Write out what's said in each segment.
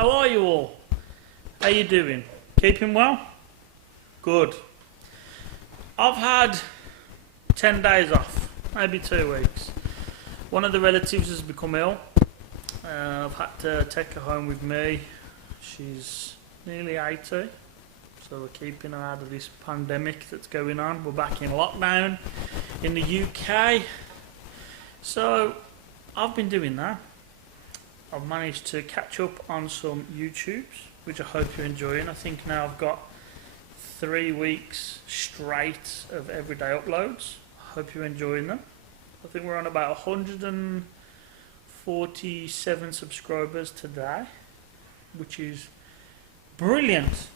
How are you all? How you doing? Keeping well? Good. I've had 10 days off, maybe 2 weeks. One of the relatives has become ill. I've had to take her home with me. She's nearly 80, so we're keeping her out of this pandemic that's going on. We're back in lockdown in the UK. So I've been doing that. I've managed to catch up on some YouTubes, which I hope you're enjoying. I think now I've got 3 weeks straight of everyday uploads. I hope you're enjoying them. I think we're on about 147 subscribers today, which is brilliant.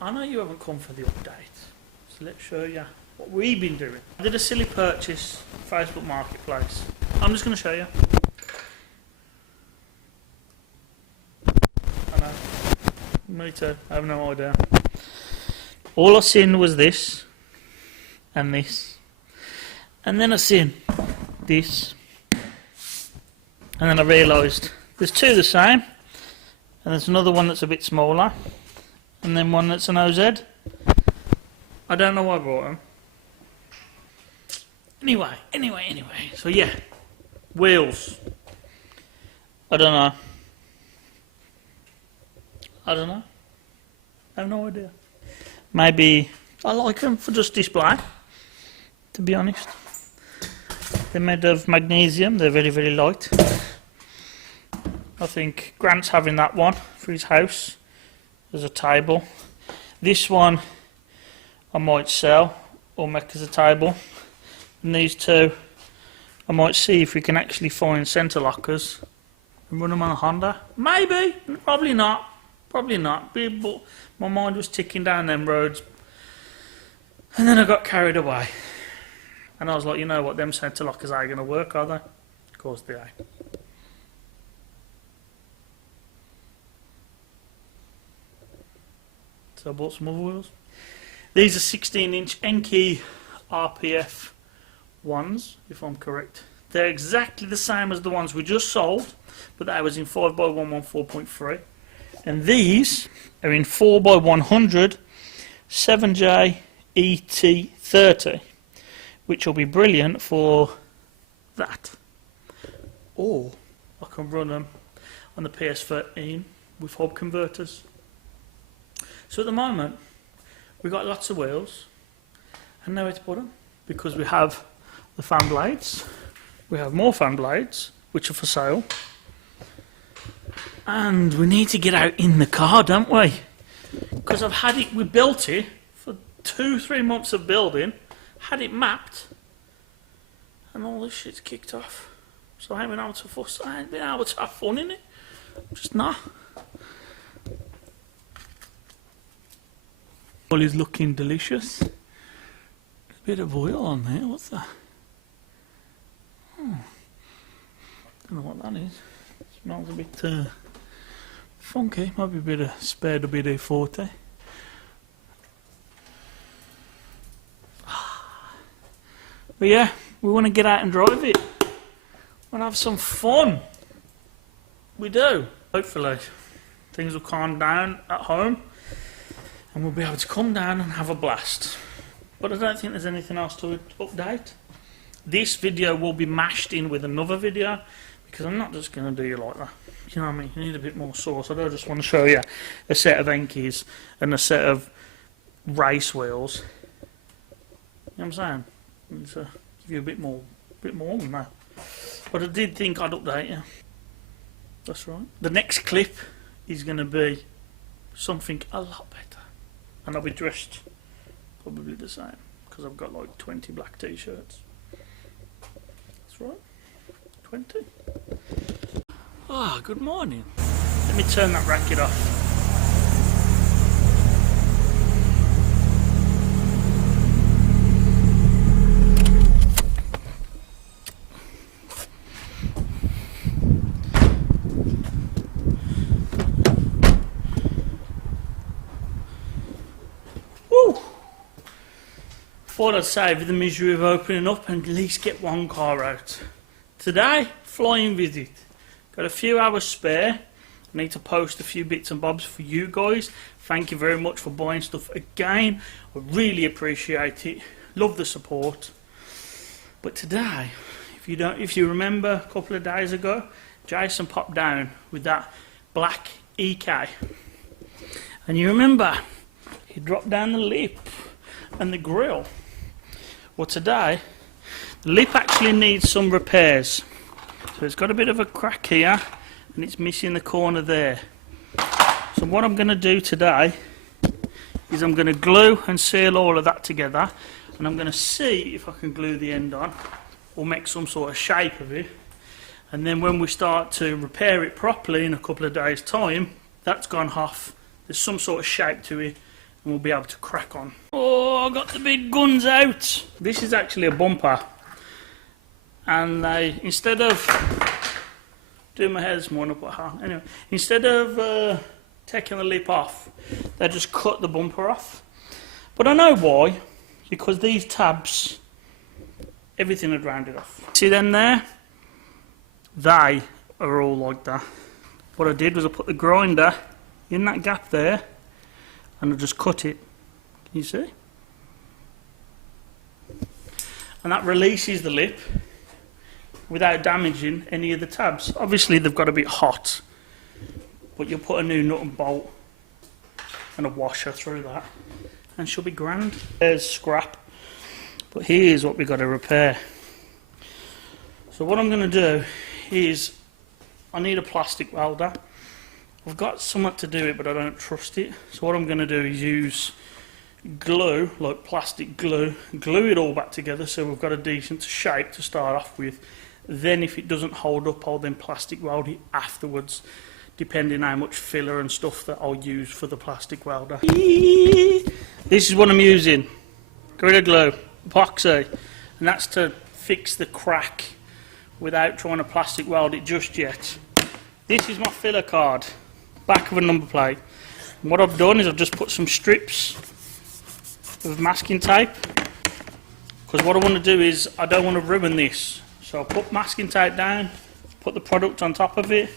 I know you haven't come for the update, so let's show you what we've been doing. I did a silly purchase, Facebook Marketplace. I'm just going to show you. I know. Me too. I have no idea. All I seen was this and this, and then I seen this, and then I realised there's two the same, and there's another one that's a bit smaller, and then one that's an OZ. I don't know why I bought them. Anyway, so yeah, wheels. I don't know. I have no idea. Maybe I like them for just display, to be honest. They're made of magnesium, they're very, very light. I think Grant's having that one for his house as a table. This one I might sell or make as a table. And these two I might see if we can actually find centre lockers and run them on a Honda. Maybe, probably not. Probably not, but my mind was ticking down them roads, and then I got carried away, and I was like, you know what, them centre lockers ain't going to work, are they? Of course they ain't. So I bought some other wheels. These are 16-inch Ek9 RPF ones, if I'm correct. They're exactly the same as the ones we just sold, but that was in 5x114.3. And these are in 4x100 7J ET30, which will be brilliant for that. Or I can run them on the PS13 with hub converters. So at the moment, we've got lots of wheels and nowhere to put them, because we have the fan blades, we have more fan blades, which are for sale. And we need to get out in the car, don't we? Because I've had it, we built it for 2-3 months of building, had it mapped, and all this shit's kicked off. So I ain't been able to fuss, I ain't been able to have fun in it. I'm just not. All is looking delicious. A bit of oil on there, what's that? Don't know what that is. It smells a bit funky, might be a bit of spare WD-40. But yeah, we want to get out and drive it. We want to have some fun. We do. Hopefully, things will calm down at home and we'll be able to come down and have a blast. But I don't think there's anything else to update. This video will be mashed in with another video, because I'm not just going to do you like that. You know what I mean? You need a bit more sauce. I don't just want to show you a set of Ek9s and a set of race wheels. You know what I'm saying? To give you a bit more than that. But I did think I'd update you. That's right. The next clip is going to be something a lot better. And I'll be dressed probably the same, because I've got like 20 black t-shirts. That's right. 20. Ah, good morning. Let me turn that racket off. Woo! Thought I'd save the misery of opening up and at least get one car out. Today, flying visit. Got a few hours spare. I need to post a few bits and bobs for you guys. Thank you very much for buying stuff again. I really appreciate it. Love the support. But today, if you remember a couple of days ago, Jason popped down with that black Ek. And you remember, he dropped down the lip and the grill. Well, today, the lip actually needs some repairs. So it's got a bit of a crack here, and it's missing the corner there. So what I'm going to do today is I'm going to glue and seal all of that together, and I'm going to see if I can glue the end on or make some sort of shape of it. And then when we start to repair it properly in a couple of days' time, that's gone off, there's some sort of shape to it, and we'll be able to crack on. Oh, I got the big guns out. This is actually a bumper, and they, instead of doing my hair this morning, but anyway, instead of taking the lip off, they just cut the bumper off. But I know why, because these tabs, everything had rounded off. See them there? They are all like that. What I did was I put the grinder in that gap there, and I just cut it. Can you see? And that releases the lip without damaging any of the tabs. Obviously they've got to be hot, but you'll put a new nut and bolt and a washer through that and she'll be grand. There's scrap, but here's what we've got to repair. So what I'm going to do is, I need a plastic welder. I've got something to do it, but I don't trust it. So what I'm going to do is use glue, like plastic glue, glue it all back together so we've got a decent shape to start off with. Then if it doesn't hold up, I'll then plastic weld it afterwards, depending how much filler and stuff that I'll use for the plastic welder. This is what I'm using, Gorilla Glue, epoxy, and that's to fix the crack without trying to plastic weld it just yet. This is my filler card, back of a number plate. And what I've done is I've just put some strips of masking tape, because what I want to do is I don't want to ruin this. So I'll put masking tape down, put the product on top of it,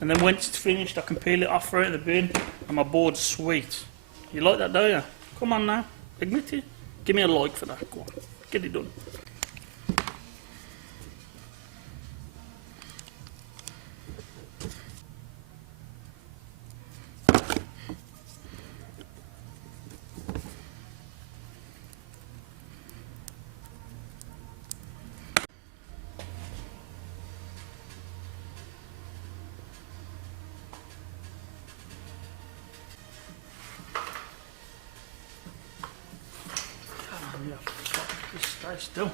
and then once it's finished I can peel it off, throw it in the bin, and my board's sweet. You like that, don't you? Come on now, admit it. Give me a like for that. Go on, get it done. Stay still.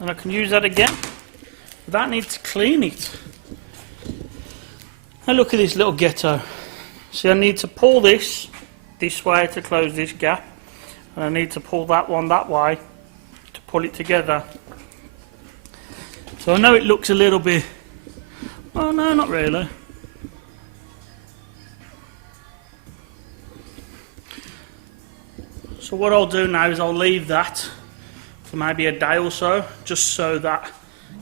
And I can use that again, but that needs to clean it. Now look at this little ghetto. See, I need to pull this way to close this gap, and I need to pull that one that way to pull it together. So I know it looks a little bit, oh no, not really. So what I'll do now is I'll leave that for maybe a day or so, just so that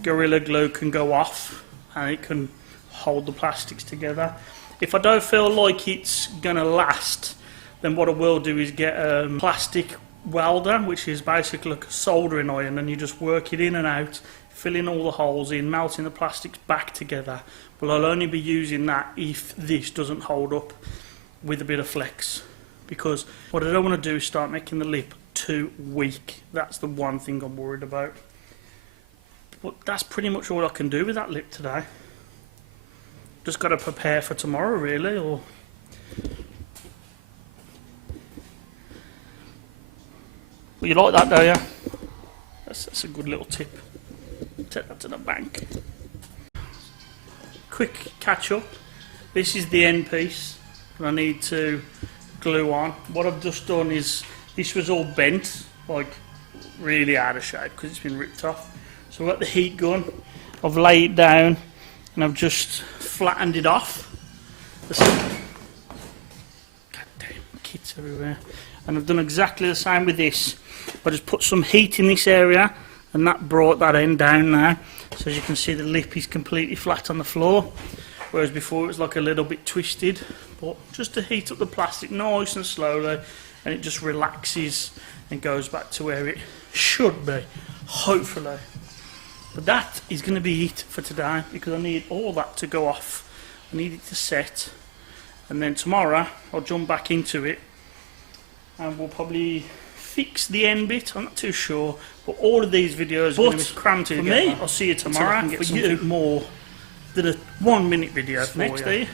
Gorilla Glue can go off and it can hold the plastics together. If I don't feel like it's gonna last, then what I will do is get a plastic welder, which is basically like a soldering iron, and you just work it in and out, filling all the holes in, melting the plastics back together. But I'll only be using that if this doesn't hold up with a bit of flex, because what I don't want to do is start making the lip too weak. That's the one thing I'm worried about. But that's pretty much all I can do with that lip today. Just got to prepare for tomorrow, really. Or well, you like that, don't you? That's a good little tip. Take that to the bank. Quick catch up. This is the end piece, and I need to glue on. What I've just done is, this was all bent, like really out of shape because it's been ripped off. So I've got the heat gun, I've laid it down, and I've just flattened it off. God damn, kits everywhere. And I've done exactly the same with this. I just put some heat in this area, and that brought that end down now. So as you can see, the lip is completely flat on the floor, whereas before it was like a little bit twisted. But just to heat up the plastic nice and slowly, and it just relaxes and goes back to where it should be, hopefully. But that is going to be it for today, because I need all that to go off. I need it to set, and then tomorrow I'll jump back into it, and we'll probably fix the end bit. I'm not too sure, but all of these videos are going to be crammed together. For me, I'll see you tomorrow. For you, more than a 1 minute video for next day.